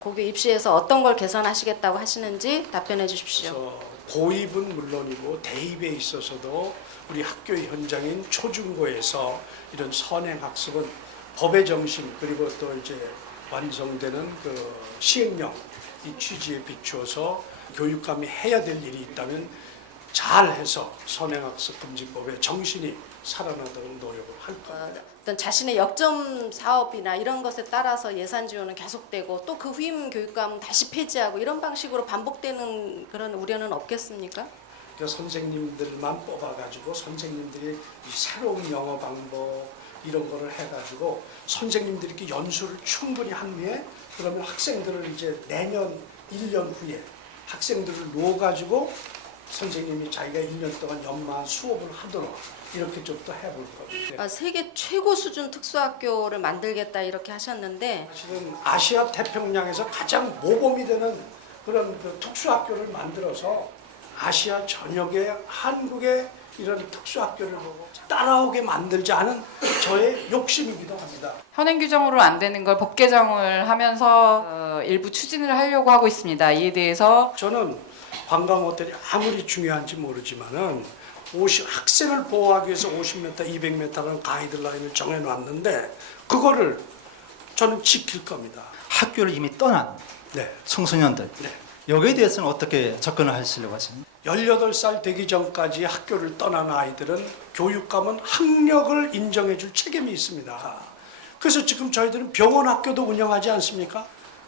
고교 입시에서 어떤 걸 개선하시겠다고 하시는지 답변해 주십시오. 고입은 물론이고 대입에 있어서도 우리 학교 현장인 초중고에서 이런 선행학습은 법의 정신 그리고 또 이제 완성되는 그 시행령 이 취지에 비추어서 교육감이 해야 될 일이 있다면 잘해서 선행학습 금지법의 정신이 살아나도록 노력을 할 겁니다. 어떤 자신의 역점 사업이나 이런 것에 따라서 예산 지원은 계속되고 또 그 후임 교육감은 다시 폐지하고 이런 방식으로 반복되는 그런 우려는 없겠습니까? 그러니까 선생님들만 뽑아가지고 선생님들이 이 새로운 영어 방법 이런 거를 해가지고 선생님들이 이렇게 연수를 충분히 한 후에 그러면 학생들을 이제 내년 1년 후에 학생들을 놓아가지고 선생님이 자기가 1년 동안 연마한 수업을 하도록 이렇게 좀 더 해볼 겁니다. 세계 최고 수준 특수학교를 만들겠다 이렇게 하셨는데 사실은 아시아 태평양에서 가장 모범이 되는 그런 그 특수학교를 만들어서 아시아 전역에 한국의 이런 특수학교를 보고 따라오게 만들지 않은 저의 욕심이기도 합니다. 현행 규정으로 안 되는 걸 법 개정을 하면서 일부 추진을 하려고 하고 있습니다. 이에 대해서 저는 관광 호텔이 아무리 중요한지 모르지만은 학생을 보호하기 위해서 50m, 200m라는 가이드라인을 정해놨는데 그거를 저는 지킬 겁니다. 학교를 이미 떠난 네. 청소년들 네. 여기에 대해서는 어떻게 접근을 하시려고 하십니까? 18살 되기 전까지 학교를 떠난 아이들은 교육감은 학력을 인정해 줄 책임이 있습니다. 그래서 지금 저희들은 병원 학교도 운영하지 않습니까?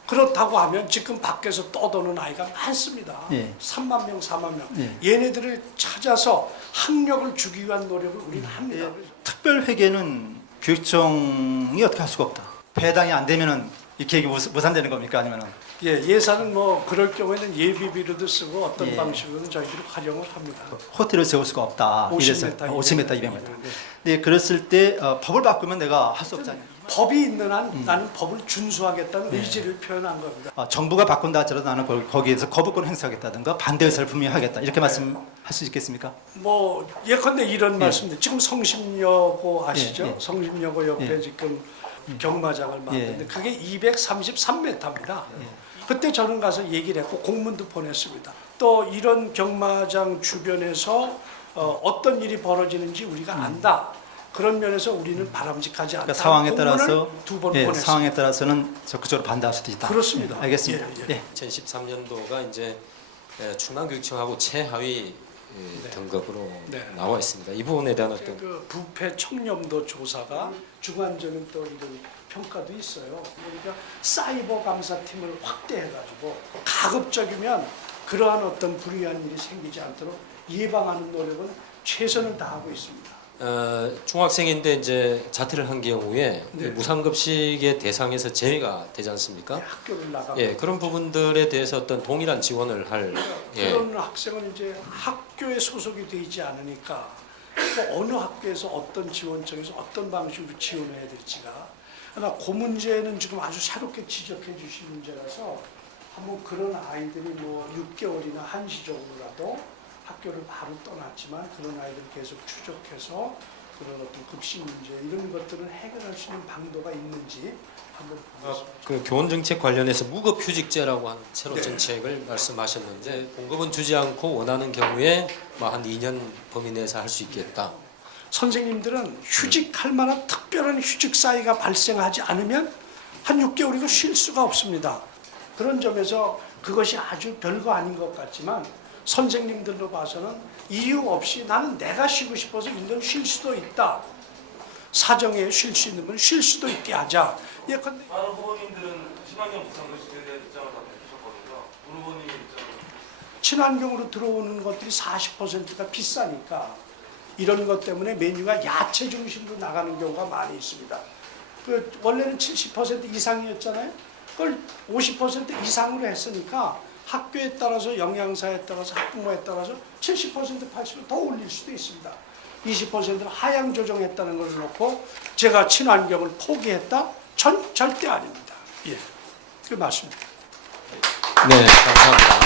그렇다고 하면 지금 밖에서 떠도는 아이가 많습니다. 예. 3만 명, 4만 명. 예. 얘네들을 찾아서 학력을 주기 위한 노력을 우리는 합니다. 특별회계는 교육청이 어떻게 할 수가 없다. 배당이 안 되면은 이 계획이 무산되는 겁니까? 아니면은 예산은 뭐 그럴 경우에는 예비비로도 쓰고 어떤 예. 방식으로는 저희들이 활용을 합니다. 호텔을 세울 수가 없다. 50m, 50m, 200m. 네. 네, 그랬을 때 법을 바꾸면 내가 할 수 없잖아요. 법이 있는 한 나는 법을 준수하겠다는 의지를 표현한 겁니다. 정부가 바꾼다 하더라도 나는 거기에서 거부권을 행사하겠다든가 반대 의사를 분명히 하겠다. 이렇게 말씀할 수 있겠습니까? 뭐 예컨대 이런 말씀들 지금 성심여고 아시죠? 예, 예. 성심여고 옆에 예. 지금 경마장을 만드는데 예. 그게 233m입니다. 그때 저는 가서 얘기를 했고 공문도 보냈습니다. 또 이런 경마장 주변에서 어떤 일이 벌어지는지 우리가 안다. 그런 면에서 우리는 바람직하지 않다. 그러니까 상황에 따라서 두번 예, 보냈습니다. 상황에 따라서는 그쪽으로 반대할 수도 있다. 그렇습니다. 예, 알겠습니다. 예, 예. 예. 2013년도가 이제 충남교육청하고 최하위 등급으로 네. 나와 있습니다. 이 부분에 대한 어떤 그 부패 청렴도 조사가 주관적인 또 이런 평가도 있어요. 그러니까 사이버 감사팀을 확대해가지고 가급적이면 그러한 어떤 불이한 일이 생기지 않도록 예방하는 노력은 최선을 다하고 있습니다. 중학생인데 이제 자퇴를 한 경우에 네. 무상급식의 대상에서 제외가 되지 않습니까? 학교를 나가고 예, 그런 부분들에 대해서 어떤 동일한 지원을 할 그런 학생은 이제 학교에 소속이 되지 않으니까 또 어느 학교에서 어떤 지원청에서 어떤 방식으로 지원해야 될지가 그러나 그 문제는 지금 아주 새롭게 지적해 주신 문제라서 한번 그런 아이들이 뭐 6개월이나 한시적으로라도 학교를 바로 떠났지만 그런 아이들 계속 추적해서 그런 어떤 급식 문제 이런 것들을 해결할 수 있는 방도가 있는지 한번 보겠습니다. 그 교원 정책 관련해서 무급 휴직제라고 하는 새로운 네. 정책을 말씀하셨는데 공급은 주지 않고 원하는 경우에 뭐 한 2년 범위 내에서 할 수 있겠다. 선생님들은 휴직할 만한 특별한 휴직 사유가 발생하지 않으면 한 6개월이고 쉴 수가 없습니다. 그런 점에서 그것이 아주 별거 아닌 것 같지만 선생님들로 봐서는 이유 없이 나는 내가 쉬고 싶어서 1년 쉴 수도 있다. 사정에 쉴 수 있는 건 쉴 수도 있게 하자. 예컨대 많은 후보님들은 친환경 무상급식에 대한 입장을 다 밝히셨거든요. 우 후보님의 입장은 친환경으로 들어오는 것들이 40%가 비싸니까 이런 것 때문에 메뉴가 야채 중심으로 나가는 경우가 많이 있습니다. 그 원래는 70% 이상이었잖아요. 그걸 50% 이상으로 했으니까 학교에 따라서 영양사에 따라서 학부모에 따라서 70% 80% 더 올릴 수도 있습니다. 20%는 하향 조정했다는 걸 놓고 제가 친환경을 포기했다? 절대 아닙니다. 예, 그 맞습니다. 네, 감사합니다.